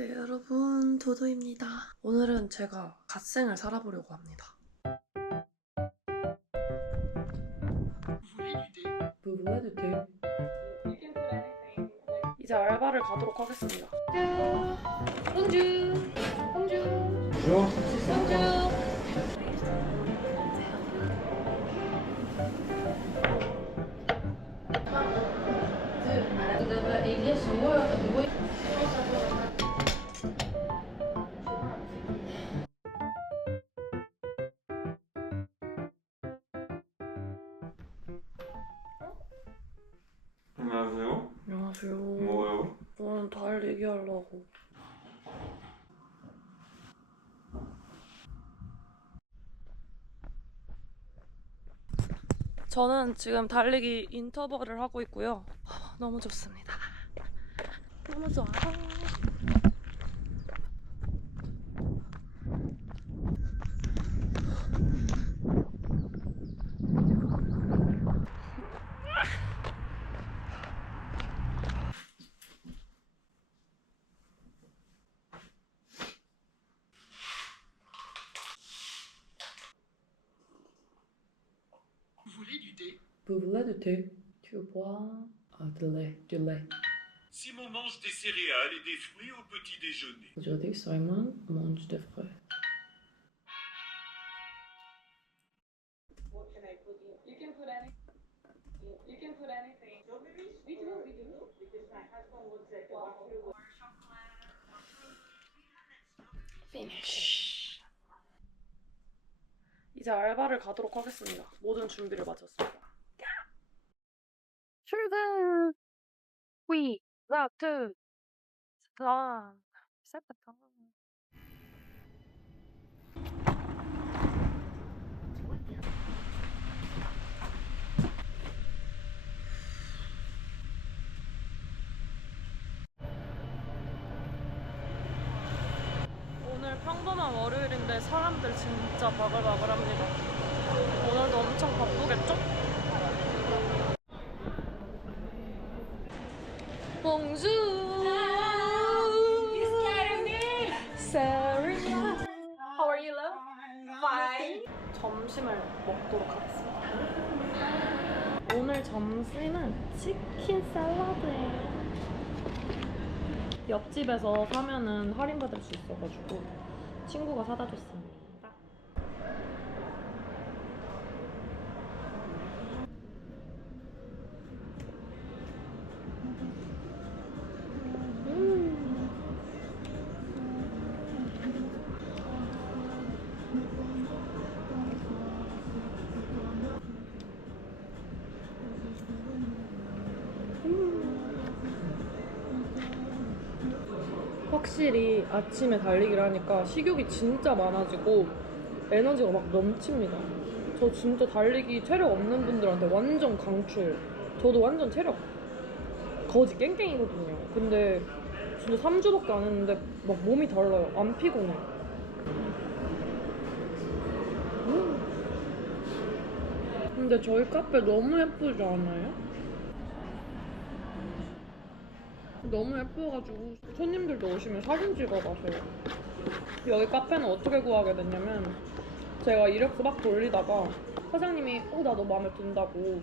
네, 여러분, 도도입니다. 오늘은 제가 갓생을 살아보려고 합니다. 부부해도 돼. 이제 알바를 가도록 하겠습니다. 공주, 공주, 공주. 안녕 하세요. 뭐요? 오늘 달 얘기하려고. 저는 지금 달리기 인터벌을 하고 있고요. 하, 너무 좋습니다. 너무 좋아. Vous voulez du thé? Tu bois? Ah, du lait, du lait. Simon mange des céréales et des fruits au petit déjeuner. Aujourd'hui, Simon mange des fruits. What 이제 알바를 가도록 하겠습니다. 모든 준비를 마쳤습니다. 출근! 위, 라트, 스타, 세프 월요일인데 사람들 진짜 바글바글합니다. 오늘도 엄청 바쁘겠죠? 봉주! Sorry. How are you, love? Fine. 점심을 먹도록 하겠습니다. 오늘 점심은 치킨 샐러드예요. 옆집에서 사면은 할인받을 수 있어가지고 친구가 사다 줬습니다. 확실히 아침에 달리기를 하니까 식욕이 진짜 많아지고 에너지가 막 넘칩니다. 저 진짜 달리기 체력 없는 분들한테 완전 강추해요. 저도 완전 체력 거지 깽깽이거든요. 근데 진짜 3주밖에 안 했는데 막 몸이 달라요. 안 피곤해. 음. 근데 저희 카페 너무 예쁘지 않아요? 너무 예뻐가지고 손님들도 오시면 사진 찍어 가세요. 여기 카페는 어떻게 구하게 됐냐면 제가 이력서 막 돌리다가 사장님이 어 나 너 마음에 든다고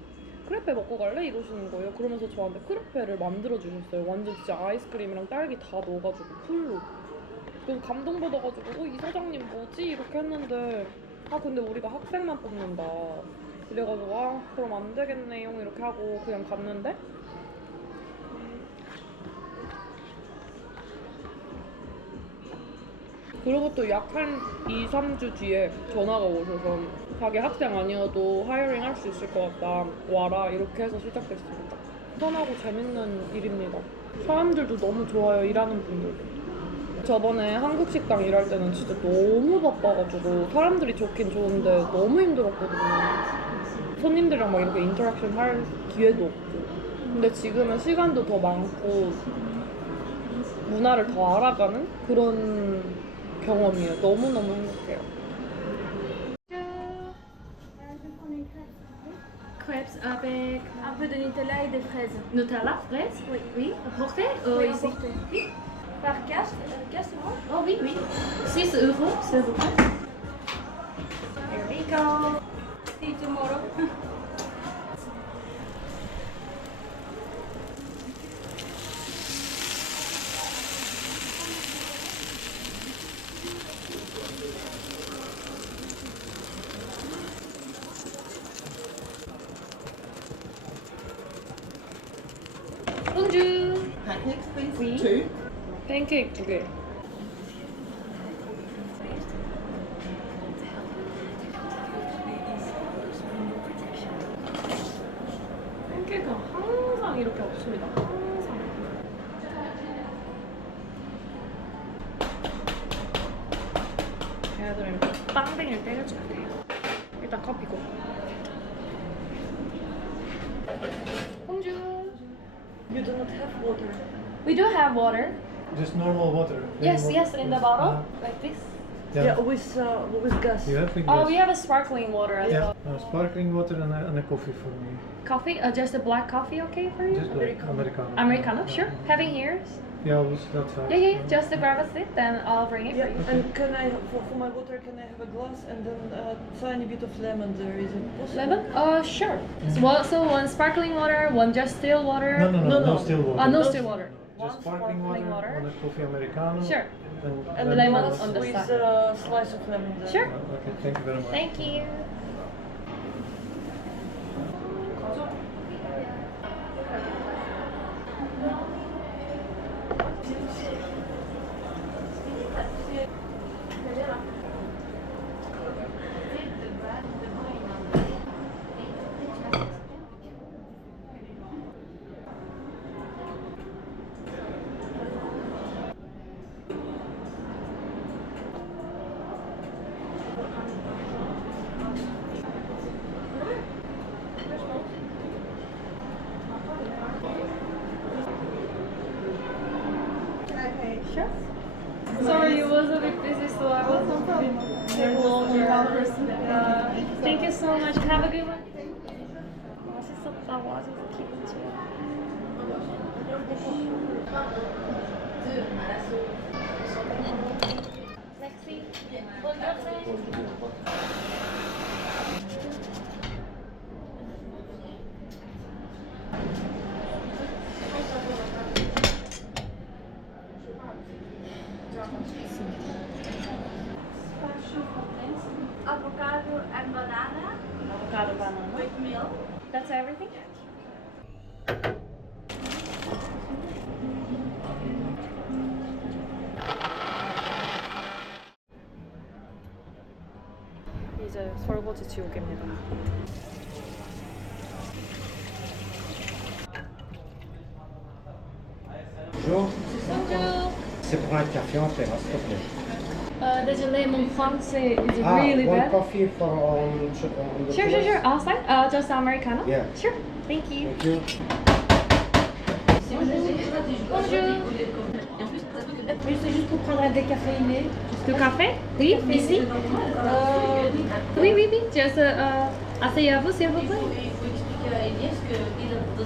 크레페 먹고 갈래? 이러시는 거예요. 그러면서 저한테 크레페를 만들어 주셨어요. 완전 진짜 아이스크림이랑 딸기 다 넣어가지고 풀로. 그래서 감동받아가지고 어 이 사장님 뭐지? 이렇게 했는데 아 근데 우리가 학생만 뽑는다. 이래가지고 아 그럼 안 되겠네요 이렇게 하고 그냥 갔는데 그리고 또 약 한 2, 3주 뒤에 전화가 오셔서 자기 학생 아니어도 하이어링 할 수 있을 것 같다. 와라. 이렇게 해서 시작됐습니다. 편하고 재밌는 일입니다. 사람들도 너무 좋아요. 일하는 분들도. 저번에 한국 식당 일할 때는 진짜 너무 바빠가지고 사람들이 좋긴 좋은데 너무 힘들었거든요. 손님들이랑 막 이렇게 인터랙션 할 기회도 없고. 근데 지금은 시간도 더 많고 문화를 더 알아가는 그런 경험이에요. 너무너무 행복해요. Crêpes avec Un peu de Nutella et des fraises. Nutella, fraise, Oui. oui, emporté euh, Oui, ici. emporté. Par cash, euh, Oh oui, oui. 6 euros, s'il vous plaît. Here we go. See you tomorrow. Pancakes, please. Oui. Two. 팬케이크 두 개. 팬케이크가 항상 이렇게 없습니다. 항상. 이렇게 빵댕이를 때려줘야 돼요. 일단 커피고. Bonjour. You do not have water. We do have water. Just normal water. Yes, water. yes, in the bottle, like this. Yeah. Yeah, with uh, with gas. You have with Oh, we have a sparkling water as Yeah, well. uh, sparkling water and a, and a coffee for me. Coffee, uh, just a black coffee, okay for you? Just like Americano. Americano, Yeah. sure. Having here? Yeah, was- that's fine. Yeah, yeah, just grab a sip, then I'll bring it Yeah, for you. and can I, for, for my water, can I have a glass and then a tiny bit of lemon there? Is it possible? Lemon? Uh, sure. So, well, so one sparkling water, one just still water. No, no, no, No, no, no. still water. Uh, no still water. One Just sparkling sparkling water, water. on a coffee Americano. Sure. And, And lemon. lemon on the side. with a slice of lemon there. Sure. Uh, Okay, thank you very much. Thank you. Sure. Sorry, it was a bit busy, so I was a bit. Uh, thank you so much. Have a good Avocado banana. with milk. That's everything? 이제 설거지 지옥입니다. Bonjour, Bonjour. c'est pour un café en terrasse, s'il te plaît. Uh, désolé, mon français is Ah, really one bad. coffee for on, on the Sure, sure, sure. Outside? Uh, just Americano? Yeah. Sure. Thank you. Thank you. Bonjour. C'est juste pour prendre un décaféiné. Du café? Oui, ici? Euh, Oui, oui, oui. Just, uh, asseyez-vous, s'il vous plaît. il faut expliquer à Elias qu'il a de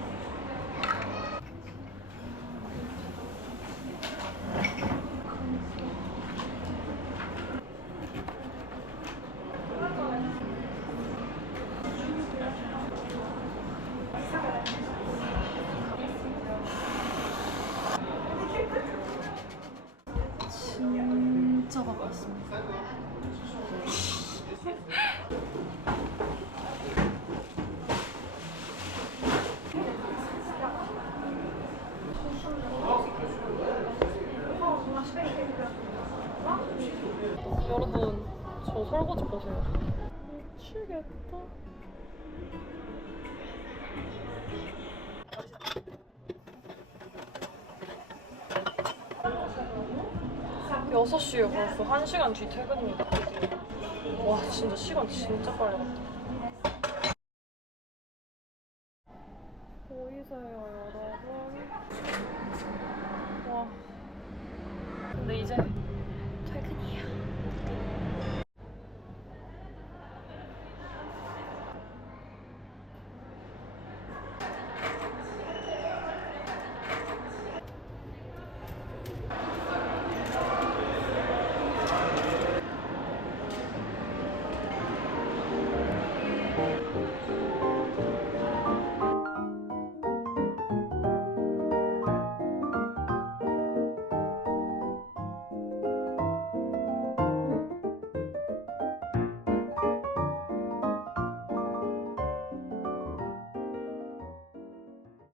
배고파. 6시에 벌써 1시간 뒤 퇴근입니다. 와 진짜 시간 진짜 빨리 갔다. 보이세요 여러분? 와. 근데 이제